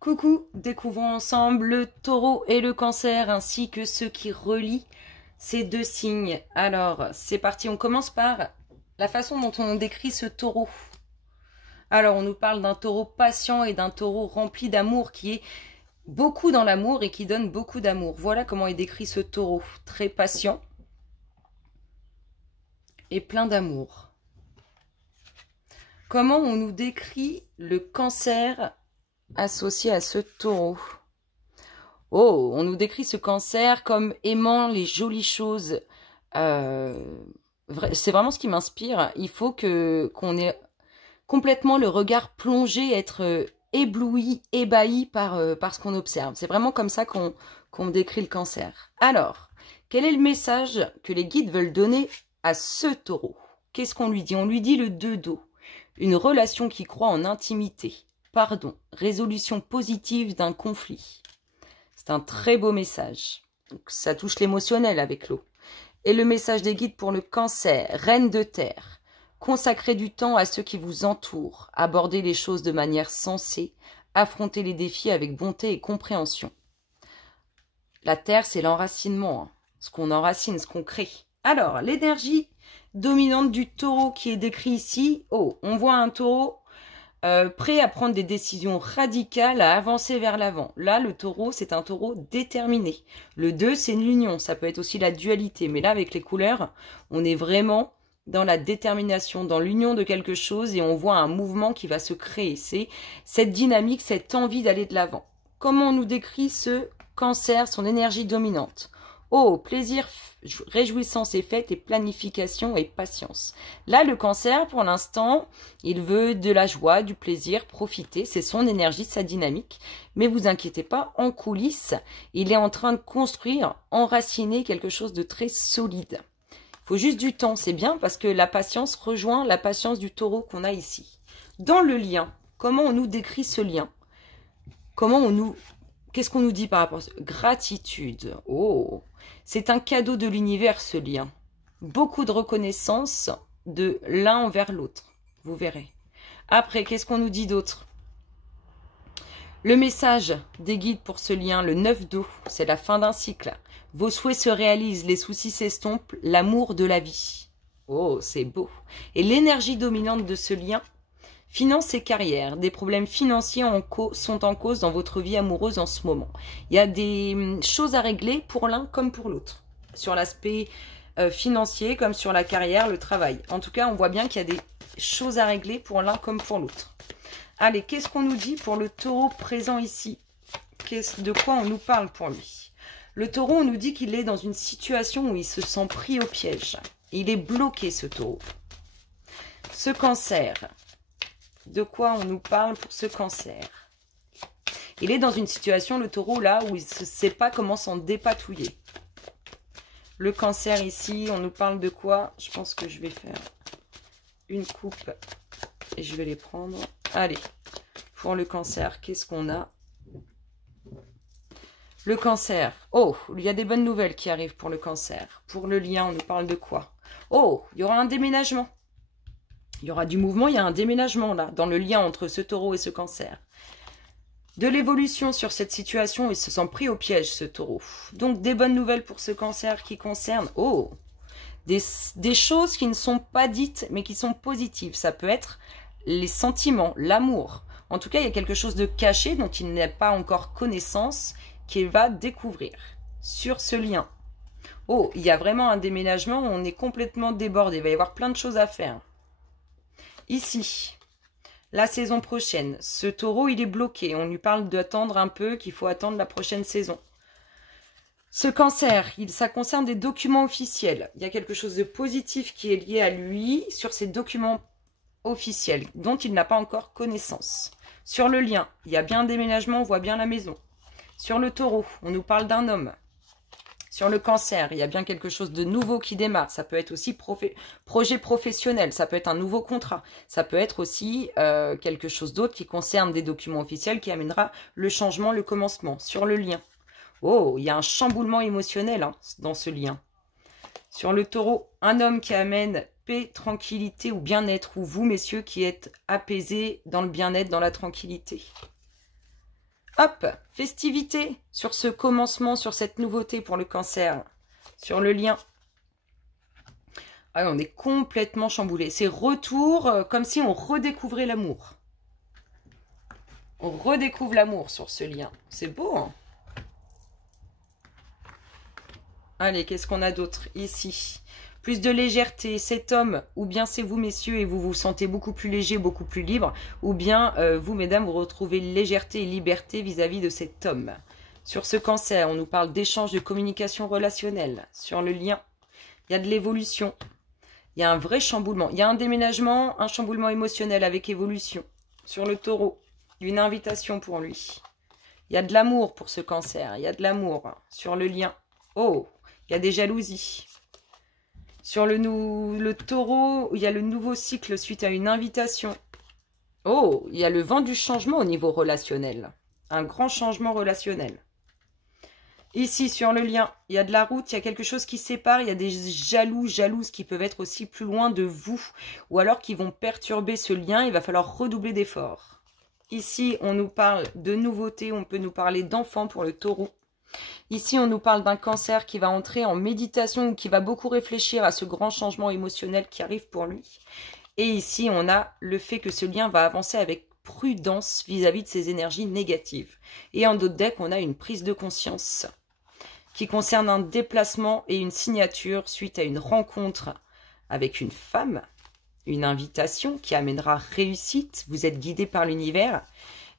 Coucou, découvrons ensemble le taureau et le cancer ainsi que ceux qui relient ces deux signes. Alors, c'est parti, on commence par la façon dont on décrit ce taureau. Alors, on nous parle d'un taureau patient et d'un taureau rempli d'amour qui est beaucoup dans l'amour et qui donne beaucoup d'amour. Voilà comment est décrit ce taureau, très patient et plein d'amour. Comment on nous décrit le cancer associé à ce taureau? Oh, on nous décrit ce cancer comme aimant les jolies choses. C'est vraiment ce qui m'inspire. Il faut qu'on ait complètement le regard plongé, être ébloui, ébahi par ce qu'on observe. C'est vraiment comme ça qu'on décrit le cancer. Alors, quel est le message que les guides veulent donner à ce taureau? Qu'est-ce qu'on lui dit? On lui dit le 2 d'eau. Une relation qui croit en intimité. Pardon, résolution positive d'un conflit. C'est un très beau message. Donc, ça touche l'émotionnel avec l'eau. Et le message des guides pour le cancer, reine de terre. Consacrez du temps à ceux qui vous entourent. Abordez les choses de manière sensée. Affrontez les défis avec bonté et compréhension. La terre, c'est l'enracinement. Hein. Ce qu'on enracine, ce qu'on crée. Alors, l'énergie dominante du taureau qui est décrit ici. Oh, on voit un taureau prêt à prendre des décisions radicales, à avancer vers l'avant. Là, le taureau, c'est un taureau déterminé. Le 2, c'est l'union. Ça peut être aussi la dualité. Mais là, avec les couleurs, on est vraiment dans la détermination, dans l'union de quelque chose et on voit un mouvement qui va se créer. C'est cette dynamique, cette envie d'aller de l'avant. Comment on nous décrit ce cancer, son énergie dominante? Oh, plaisir, réjouissance et fête et planification et patience. Là, le cancer, pour l'instant, il veut de la joie, du plaisir, profiter. C'est son énergie, sa dynamique. Mais vous inquiétez pas, en coulisses, il est en train de construire, enraciner quelque chose de très solide. Il faut juste du temps, c'est bien parce que la patience rejoint la patience du taureau qu'on a ici. Dans le lien, comment on nous décrit ce lien? Comment on nous... Qu'est-ce qu'on nous dit par rapport à ça? Gratitude. Oh, c'est un cadeau de l'univers, ce lien. Beaucoup de reconnaissance de l'un envers l'autre. Vous verrez. Après, qu'est-ce qu'on nous dit d'autre? Le message des guides pour ce lien, le 9 d'eau, c'est la fin d'un cycle. Vos souhaits se réalisent, les soucis s'estompent, l'amour de la vie. Oh, c'est beau. Et l'énergie dominante de ce lien, finances et carrière, des problèmes financiers sont en cause dans votre vie amoureuse en ce moment. Il y a des choses à régler pour l'un comme pour l'autre. Sur l'aspect financier comme sur la carrière, le travail. En tout cas, on voit bien qu'il y a des choses à régler pour l'un comme pour l'autre. Allez, qu'est-ce qu'on nous dit pour le taureau présent ici? De quoi on nous parle pour lui? Le taureau, on nous dit qu'il est dans une situation où il se sent pris au piège. Il est bloqué, ce taureau. Ce cancer... De quoi on nous parle pour ce cancer? Il est dans une situation, le taureau, là, où il ne sait pas comment s'en dépatouiller. Le cancer, ici, on nous parle de quoi? Je pense que je vais faire une coupe et je vais les prendre. Allez, pour le cancer, qu'est-ce qu'on a? Le cancer. Oh, il y a des bonnes nouvelles qui arrivent pour le cancer. Pour le lien, on nous parle de quoi? Oh, il y aura un déménagement. Il y aura du mouvement, il y a un déménagement là, dans le lien entre ce taureau et ce cancer. De l'évolution sur cette situation, il se sent pris au piège, ce taureau. Donc, des bonnes nouvelles pour ce cancer qui concerne, oh, des choses qui ne sont pas dites, mais qui sont positives. Ça peut être les sentiments, l'amour. En tout cas, il y a quelque chose de caché dont il n'a pas encore connaissance, qu'il va découvrir sur ce lien. Oh, il y a vraiment un déménagement, on est complètement débordé, il va y avoir plein de choses à faire. Ici, la saison prochaine, ce taureau, il est bloqué. On lui parle d'attendre un peu, qu'il faut attendre la prochaine saison. Ce cancer, ça concerne des documents officiels. Il y a quelque chose de positif qui est lié à lui sur ces documents officiels dont il n'a pas encore connaissance. Sur le lien, il y a bien un déménagement, on voit bien la maison. Sur le taureau, on nous parle d'un homme. Sur le cancer, il y a bien quelque chose de nouveau qui démarre. Ça peut être aussi projet professionnel, ça peut être un nouveau contrat. Ça peut être aussi quelque chose d'autre qui concerne des documents officiels qui amènera le changement, le commencement. Sur le lien. Oh, il y a un chamboulement émotionnel hein, dans ce lien. Sur le taureau, un homme qui amène paix, tranquillité ou bien-être. Ou vous, messieurs, qui êtes apaisés dans le bien-être, dans la tranquillité. Hop, festivité sur ce commencement, sur cette nouveauté pour le cancer, sur le lien. Ah, on est complètement chamboulé. C'est retour, comme si on redécouvrait l'amour. On redécouvre l'amour sur ce lien. C'est beau, hein? Allez, qu'est-ce qu'on a d'autre ici? Plus de légèreté, cet homme, ou bien c'est vous, messieurs, et vous vous sentez beaucoup plus léger, beaucoup plus libre, ou bien vous, mesdames, vous retrouvez légèreté et liberté vis-à-vis de cet homme. Sur ce cancer, on nous parle d'échange de communication relationnelle. Sur le lien, il y a de l'évolution. Il y a un vrai chamboulement. Il y a un déménagement, un chamboulement émotionnel avec évolution. Sur le taureau, une invitation pour lui. Il y a de l'amour pour ce cancer. Il y a de l'amour. Sur le lien, oh, il y a des jalousies. Sur le taureau, il y a le nouveau cycle suite à une invitation. Oh, il y a le vent du changement au niveau relationnel. Un grand changement relationnel. Ici, sur le lien, il y a de la route, il y a quelque chose qui sépare, il y a des jaloux, jalouses qui peuvent être aussi plus loin de vous, ou alors qui vont perturber ce lien, il va falloir redoubler d'efforts. Ici, on nous parle de nouveautés, on peut nous parler d'enfants pour le taureau. Ici, on nous parle d'un cancer qui va entrer en méditation ou qui va beaucoup réfléchir à ce grand changement émotionnel qui arrive pour lui. Et ici, on a le fait que ce lien va avancer avec prudence vis-à-vis de ses énergies négatives. Et en d'autres decks, on a une prise de conscience qui concerne un déplacement et une signature suite à une rencontre avec une femme, une invitation qui amènera réussite. Vous êtes guidé par l'univers.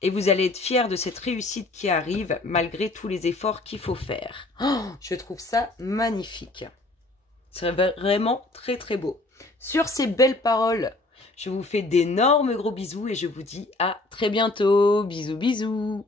Et vous allez être fiers de cette réussite qui arrive malgré tous les efforts qu'il faut faire. Oh, je trouve ça magnifique. C'est vraiment très très beau. Sur ces belles paroles, je vous fais d'énormes gros bisous et je vous dis à très bientôt. Bisous bisous.